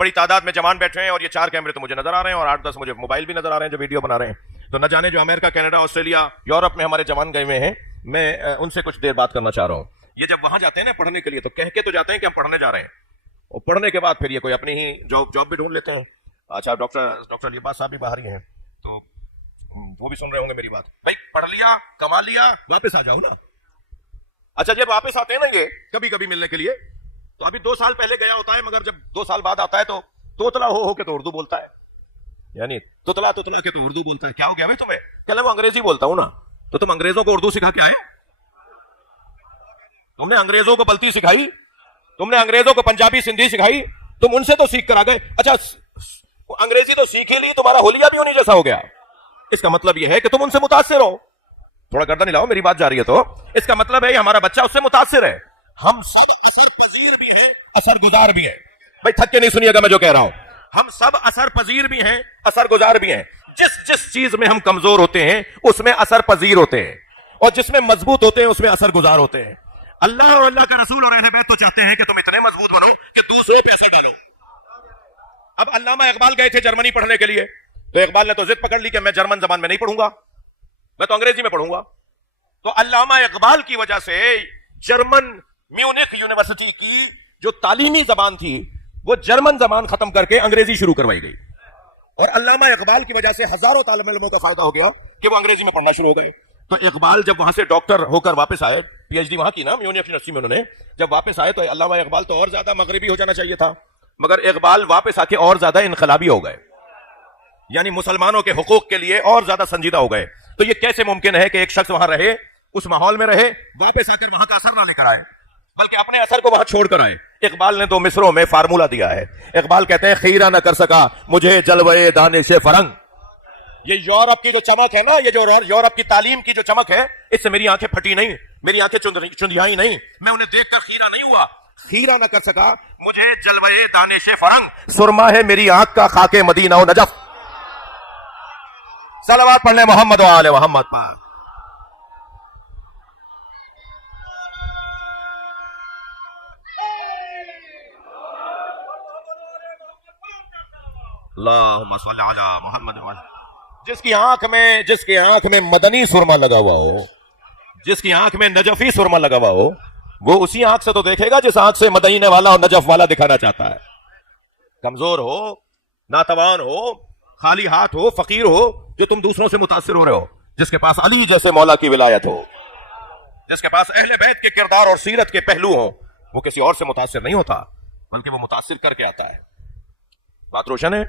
بڑی تعداد میں جوان بیٹھے ہیں اور یہ 4 کیمرے تو مجھے نظر آ رہے ہیں اور 8-10 مجھے موبائل بھی نظر آ رہے ہیں جو ویڈیو بنا رہے ہیں. تو نہ جانے جو امریکہ، کینیڈا، آسٹریلیا، یورپ میں ہمارے جوان گئے ہوئے ہیں، میں ان سے کچھ دیر بات کرنا چاہ رہا ہوں. یہ جب وہاں جاتے ہیں نا پڑھنے کے لیے تو کہہ کے تو جاتے ہیں کہ ہم پڑھنے جا رہے ہیں، اور پڑھنے کے بعد پھر یہ کوئی اپنی ہی جاب بھی ڈھونڈ لیتے ہیں. اچھا ڈاکٹر علیباس صاحب بھی باہر ہی ہیں تو وہ بھی سن رہے ہوں گے میری بات. بھائی پڑھ لیا، کما لیا، واپس آ جاؤ نا. اچھا جب واپس آتے ہیں نا یہ کبھی کبھی ملنے کے لیے تو ابھی 2 سال پہلے گیا ہوتا ہے، مگر جب 2 سال بعد آتا ہے تو توتلا ہو کے تو اردو بولتا ہے، یعنی توتلا کے تو اردو بولتا ہے. کیا ہو گیا میں تمہیں؟ کہ وہ انگریزی بولتا ہوں نا. تو تم انگریزوں کو اردو سکھا کے آئے؟ تم نے انگریزوں کو بلتی سکھائی، تم نے انگریزوں کو پنجابی سندھی سکھائی، تم ان سے تو سیکھ کر آ گئے. اچھا انگریزی تو سیکھ ہی لی، تمہارا ہولیا بھی انہیں جیسا ہو گیا. اس کا مطلب یہ ہے کہ تم ان سے متاثر ہو. تھوڑا گردن ہلاؤ، میری بات جاری ہے. تو اس کا مطلب ہے ہمارا بچہ اس سے متاثر ہے. ہم سب اثر پذیر بھی ہیں، اثر گزار بھی ہیں. بھائی تھک کے نہیں سنیے گا میں جو کہہ رہا ہوں. ہم سب اثر پذیر بھی ہیں، اثر گزار بھی ہیں. جس چیز میں ہم کمزور ہوتے ہیں اس میں اثر پذیر ہوتے ہیں، اور جس میں مضبوط ہوتے ہیں اس میں اثر گزار ہوتے ہیں. اللہ اور اللہ کا رسول اور اہل بیت تو چاہتے ہیں کہ تم اتنے مضبوط بنو کہ دوسروں پہ اثر ڈالو. اب علامہ اقبال گئے تھے جرمنی پڑھنے کے لیے، تو اقبال نے تو ضد پکڑ لی کہ میں جرمن زبان میں نہیں پڑھوں گا، میں تو انگریزی میں پڑھوں گا. تو علامہ اقبال کی وجہ سے جرمن میونخ یونیورسٹی کی جو تعلیمی زبان تھی وہ جرمن زبان ختم کر کے انگریزی شروع کروائی گئی. اور علامہ اقبال کی وجہ سے ہزاروں طالب علموں کا فائدہ ہو گیا کہ وہ انگریزی میں پڑھنا شروع ہو گئے. تو اقبال جب وہاں سے ڈاکٹر ہو کر واپس آئے، پی ایچ ڈی وہاں کی نا میونخ یونیورسٹی میں، انہوں نے جب واپس آئے تو علامہ اقبال تو اور زیادہ مغربی ہو جانا چاہیے تھا، مگر اقبال واپس آ کے اور زیادہ انقلابی ہو گئے، یعنی مسلمانوں کے حقوق کے لیے اور زیادہ سنجیدہ ہو گئے. تو یہ کیسے ممکن ہے کہ ایک شخص وہاں رہے، اس ماحول میں رہے، واپس آ کر وہاں کا اثر نہ لے کر آئے بلکہ اپنے اثر کو وہاں چھوڑ کر آئے؟ اقبال نے تو مصروں میں فارمولہ دیا ہے. اقبال کہتے ہیں خیرہ نہ کر سکا مجھے جلوے دانش فرنگ. یہ یورپ کی جو چمک ہے نا، یہ جو یورپ کی تعلیم کی جو چمک ہے، اس سے میری آنکھیں پھٹی نہیں، میری آنکھیں چندیائی نہیں، میں انہیں دیکھ کر خیرہ نہیں ہوا. خیرہ نہ کر سکا مجھے جلوے دانش فرنگ، سرما ہے میری آنکھ کا خاک مدینہ و نجف. صلوات پڑھ لیں محمد و آل محمد پر. اللہم صلی علی محمد و آل. جس کی آنکھ میں مدنی سرما لگا ہوا ہو، جس کی آنکھ میں نجفی سرما لگا ہوا ہو، وہ اسی آنکھ سے تو دیکھے گا جس آنکھ سے مدینے والا اور نجف والا دکھانا چاہتا ہے. کمزور ہو، ناتوان ہو، خالی ہاتھ ہو، فقیر ہو، جو تم دوسروں سے متاثر ہو رہے ہو. جس کے پاس علی جیسے مولا کی ولایت ہو، جس کے پاس اہل بیت کے کردار اور سیرت کے پہلو ہوں، وہ کسی اور سے متاثر نہیں ہوتا بلکہ وہ متاثر کر کے آتا ہے. بات روشن ہے؟